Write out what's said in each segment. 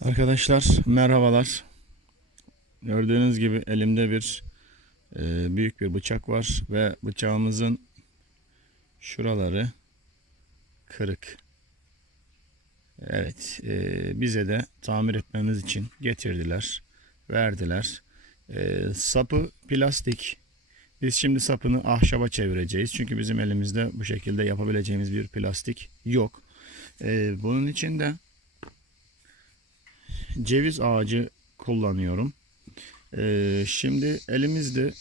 Arkadaşlar merhabalar. Gördüğünüz gibi elimde bir e, büyük bir bıçak var ve bıçağımızın şuraları kırık. Evet, e, bize de tamir etmemiz için getirdiler, verdiler. E, sapı plastik. Biz şimdi sapını ahşaba çevireceğiz. Çünkü bizim elimizde bu şekilde yapabileceğimiz bir plastik yok. E, bunun için de ceviz ağacı kullanıyorum. Ee, şimdi elimizde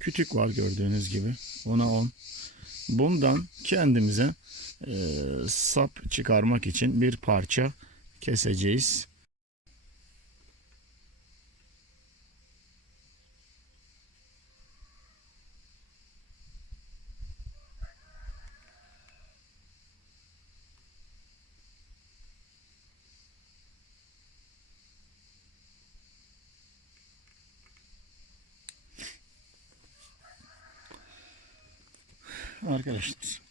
kütük var gördüğünüz gibi. Ona 10. Bundan kendimize e, sap çıkarmak için bir parça keseceğiz. Arkadaşlar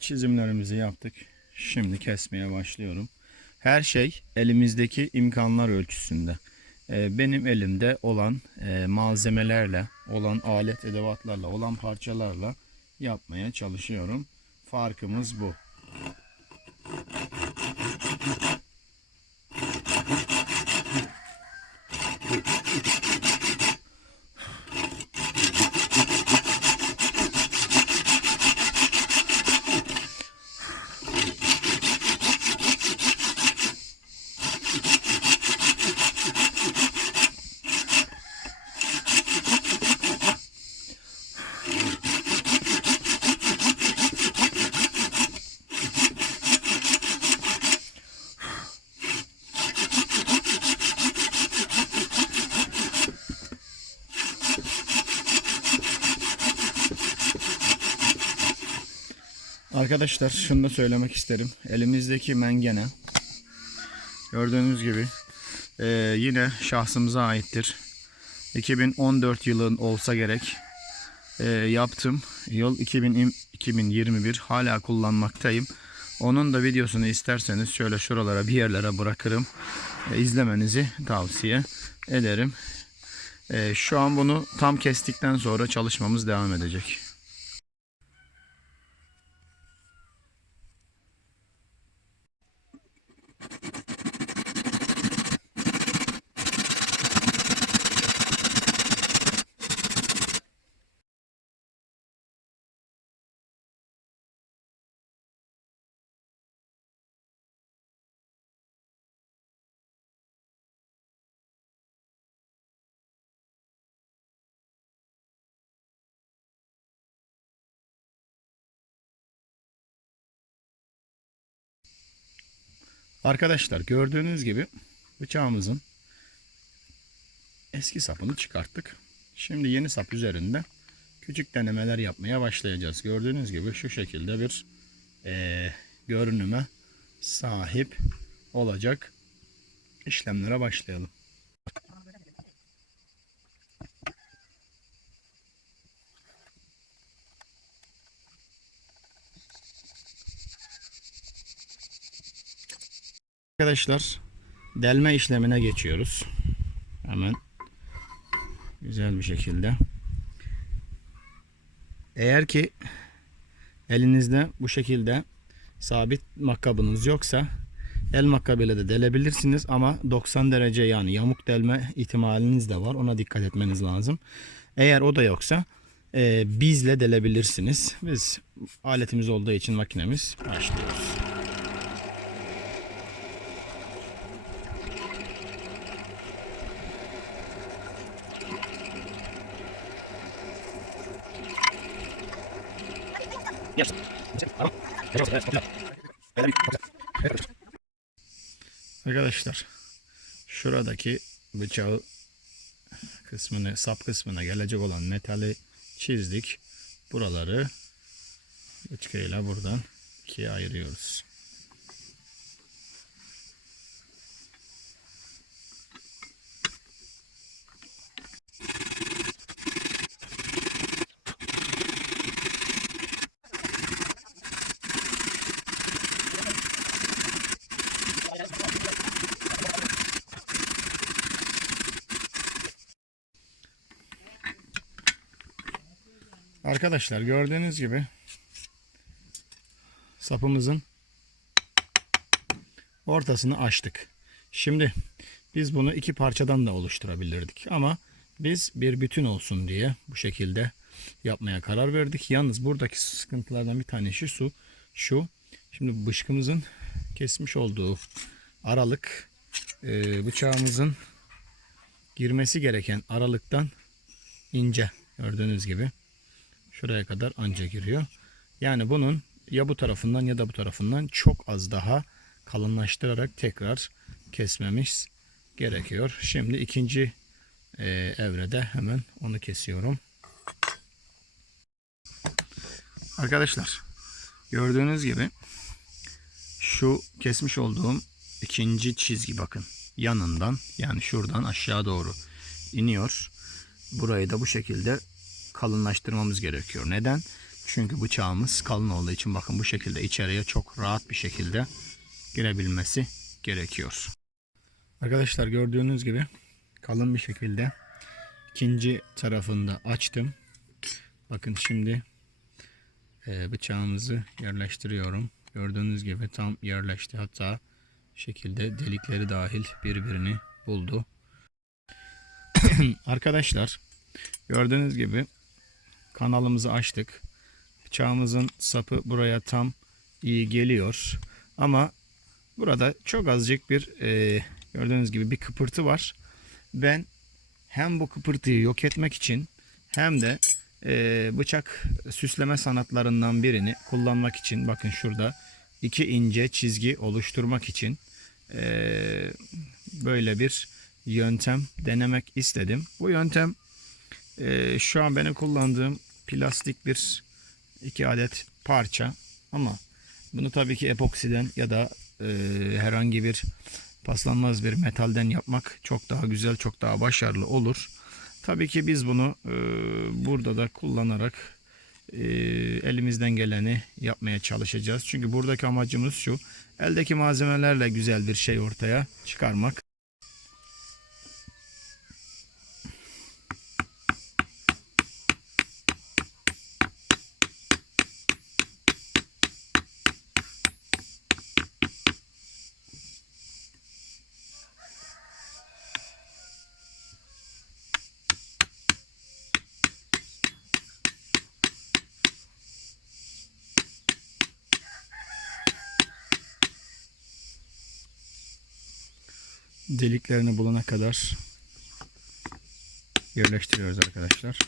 çizimlerimizi yaptık. Şimdi kesmeye başlıyorum. Her şey elimizdeki imkanlar ölçüsünde. Ee, benim elimde olan e, malzemelerle, olan alet edevatlarla, olan parçalarla yapmaya çalışıyorum. Farkımız bu. Arkadaşlar şunu da söylemek isterim. Elimizdeki mengene gördüğünüz gibi e, yine şahsımıza aittir. 2014 yılın olsa gerek e, yaptım. Yıl 2000, 2021 hala kullanmaktayım. Onun da videosunu isterseniz şöyle şuralara bir yerlere bırakırım. E, izlemenizi tavsiye ederim. E, şu an bunu tam kestikten sonra çalışmamız devam edecek. Arkadaşlar gördüğünüz gibi bıçağımızın eski sapını çıkarttık. Şimdi yeni sap üzerinde küçük denemeler yapmaya başlayacağız. Gördüğünüz gibi şu şekilde bir eee, görünüme sahip olacak işlemlere başlayalım. Arkadaşlar delme işlemine geçiyoruz. Hemen güzel bir şekilde. Eğer ki elinizde bu şekilde sabit makkabınız yoksa el makkabıyla da delebilirsiniz ama 90 derece yani yamuk delme ihtimaliniz de var. Ona dikkat etmeniz lazım. Eğer o da yoksa e, bizle delebilirsiniz. Biz aletimiz olduğu için makinemiz başlıyoruz. Arkadaşlar şuradaki bıçağı kısmını sap kısmına gelecek olan metali çizdik. Buraları bıçkıyla buradan ikiye ayırıyoruz. Arkadaşlar gördüğünüz gibi sapımızın ortasını açtık. Şimdi biz bunu iki parçadan da oluşturabilirdik ama biz bir bütün olsun diye bu şekilde yapmaya karar verdik. Yalnız buradaki sıkıntılardan bir tanesi şu, şu. Şimdi bışkımızın kesmiş olduğu aralık e, bıçağımızın girmesi gereken aralıktan ince gördüğünüz gibi şuraya kadar anca giriyor. Yani bunun ya bu tarafından ya da bu tarafından çok az daha kalınlaştırarak tekrar kesmemiz gerekiyor. Şimdi ikinci e, evrede hemen onu kesiyorum. Arkadaşlar gördüğünüz gibi şu kesmiş olduğum ikinci çizgi bakın yanından yani şuradan aşağı doğru iniyor. Burayı da bu şekilde kalınlaştırmamız gerekiyor. Neden? Çünkü bıçağımız kalın olduğu için bakın bu şekilde içeriye çok rahat bir şekilde girebilmesi gerekiyor. Arkadaşlar gördüğünüz gibi kalın bir şekilde ikinci tarafında açtım. Bakın şimdi e, bıçağımızı yerleştiriyorum. Gördüğünüz gibi tam yerleşti. Hatta şekilde delikleri dahil birbirini buldu. Arkadaşlar gördüğünüz gibi kanalımızı açtık. Bıçağımızın sapı buraya tam iyi geliyor. Ama burada çok azıcık bir e, gördüğünüz gibi bir kıpırtı var. Ben hem bu kıpırtıyı yok etmek için hem de e, bıçak süsleme sanatlarından birini kullanmak için bakın şurada iki ince çizgi oluşturmak için e, böyle bir yöntem denemek istedim. Bu yöntem e, şu an benim kullandığım plastik bir iki adet parça ama bunu tabii ki epoksiden ya da e, herhangi bir paslanmaz bir metalden yapmak çok daha güzel, çok daha başarılı olur. Tabii ki biz bunu e, burada da kullanarak e, elimizden geleni yapmaya çalışacağız. Çünkü buradaki amacımız şu. Eldeki malzemelerle güzel bir şey ortaya çıkarmak. Deliklerini bulana kadar yerleştiriyoruz arkadaşlar.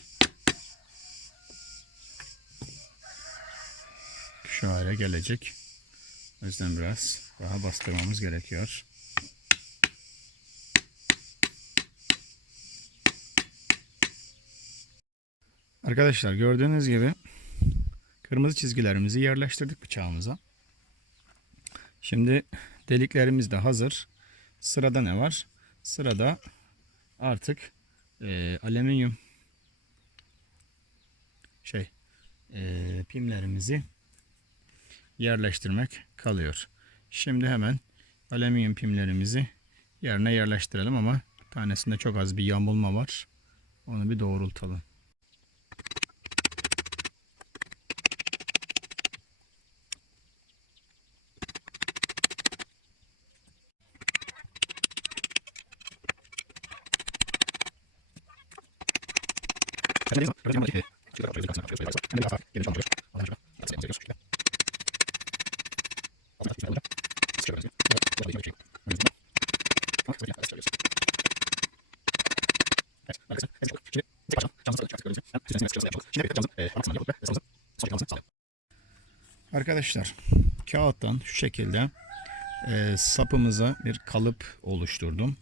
Şu hale gelecek. O yüzden biraz daha bastırmamız gerekiyor. Arkadaşlar gördüğünüz gibi kırmızı çizgilerimizi yerleştirdik bıçağımıza. Şimdi deliklerimiz de hazır. Sırada ne var? Sırada artık e, alüminyum şey e, pimlerimizi yerleştirmek kalıyor. Şimdi hemen alüminyum pimlerimizi yerine yerleştirelim ama tanesinde çok az bir yamulma var. Onu bir doğrultalım. Arkadaşlar kağıttan şu şekilde e, sapımıza bir kalıp oluşturdum.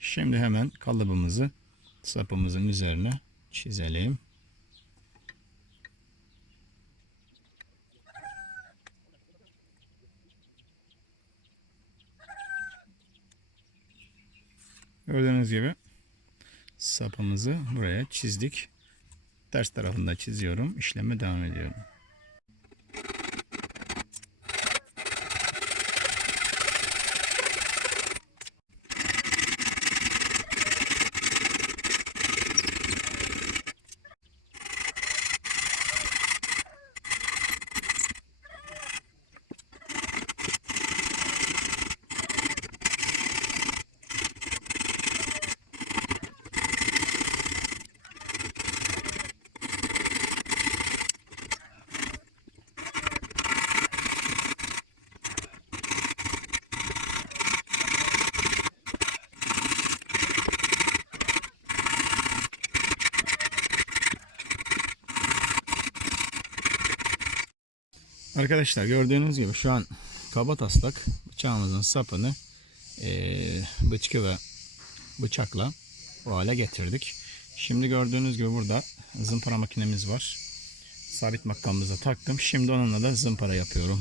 Şimdi hemen kalıbımızı sapımızın üzerine çizelim. Gördüğünüz gibi sapımızı buraya çizdik. Ters tarafında çiziyorum. İşleme devam ediyorum. Arkadaşlar gördüğünüz gibi şu an kaba taslak bıçağımızın sapını eee bıçkı ve bıçakla bu hale getirdik. Şimdi gördüğünüz gibi burada zımpara makinemiz var. Sabit makamımıza taktım. Şimdi onunla da zımpara yapıyorum.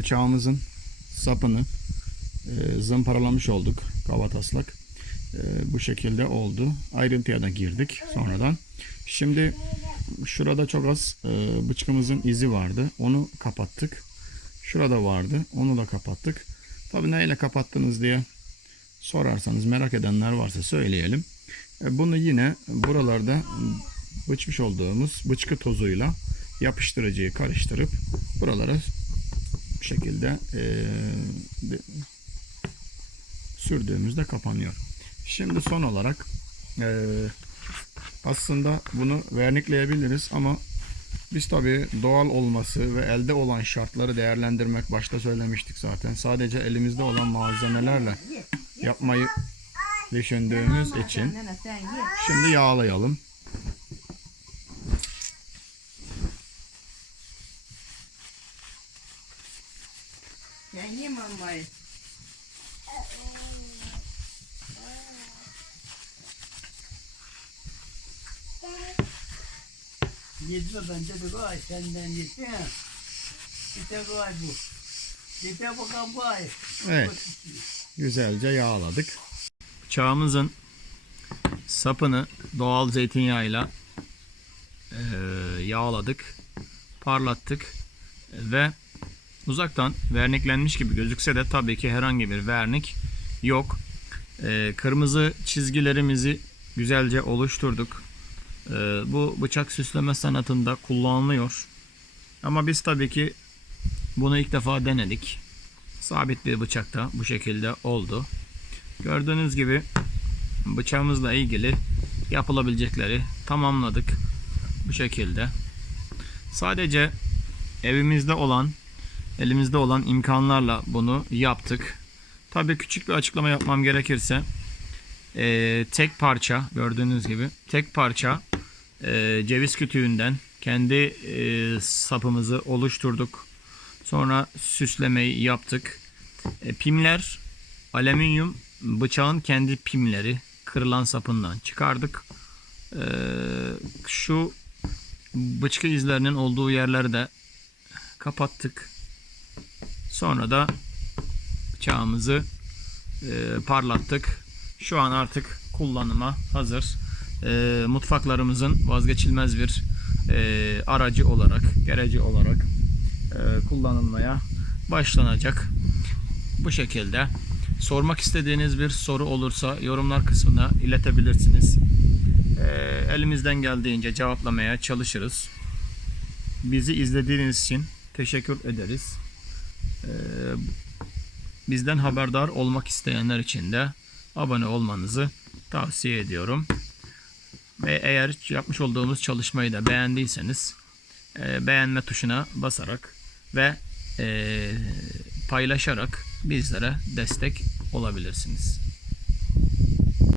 Bıçağımızın sapını e, zımparalamış olduk. Kava taslak. E, bu şekilde oldu. Ayrıntıya da girdik sonradan. Şimdi şurada çok az e, bıçkımızın izi vardı. Onu kapattık. Şurada vardı. Onu da kapattık. Tabi neyle kapattınız diye sorarsanız merak edenler varsa söyleyelim. E, bunu yine buralarda bıçmış olduğumuz bıçkı tozuyla yapıştırıcıyı karıştırıp buralara bu şekilde eee, de- sürdüğümüzde kapanıyor. Şimdi son olarak eee, aslında bunu vernikleyebiliriz ama biz tabii doğal olması ve elde olan şartları değerlendirmek başta söylemiştik zaten. Sadece elimizde olan malzemelerle yapmayı düşündüğümüz için şimdi yağlayalım. Mamayı. Yedi bende de var senden yedi de var bu. De bakalım var. Evet. Güzelce yağladık. Bıçağımızın sapını doğal zeytinyağıyla eee, yağladık. Parlattık. Ve uzaktan verniklenmiş gibi gözükse de tabii ki herhangi bir vernik yok. Eee, kırmızı çizgilerimizi güzelce oluşturduk. Eee, bu bıçak süsleme sanatında kullanılıyor. Ama biz tabii ki bunu ilk defa denedik. Sabit bir bıçakta bu şekilde oldu. Gördüğünüz gibi bıçağımızla ilgili yapılabilecekleri tamamladık bu şekilde. Sadece evimizde olan, elimizde olan imkanlarla bunu yaptık. Tabii küçük bir açıklama yapmam gerekirse eee, tek parça gördüğünüz gibi tek parça eee, ceviz kütüğünden kendi eee, sapımızı oluşturduk. Sonra süslemeyi yaptık. E, pimler alüminyum bıçağın kendi pimleri kırılan sapından çıkardık. E, şu bıçkı izlerinin olduğu yerleri de kapattık. Sonra da bıçağımızı e, parlattık. Şu an artık kullanıma hazır. E, mutfaklarımızın vazgeçilmez bir e, aracı olarak, gereci olarak e, kullanılmaya başlanacak. Bu şekilde sormak istediğiniz bir soru olursa yorumlar kısmına iletebilirsiniz. E, elimizden geldiğince cevaplamaya çalışırız. Bizi izlediğiniz için teşekkür ederiz. E, bizden haberdar olmak isteyenler için de abone olmanızı tavsiye ediyorum. Ve eğer yapmış olduğumuz çalışmayı da beğendiyseniz e, beğenme tuşuna basarak ve e, paylaşarak bizlere destek olabilirsiniz.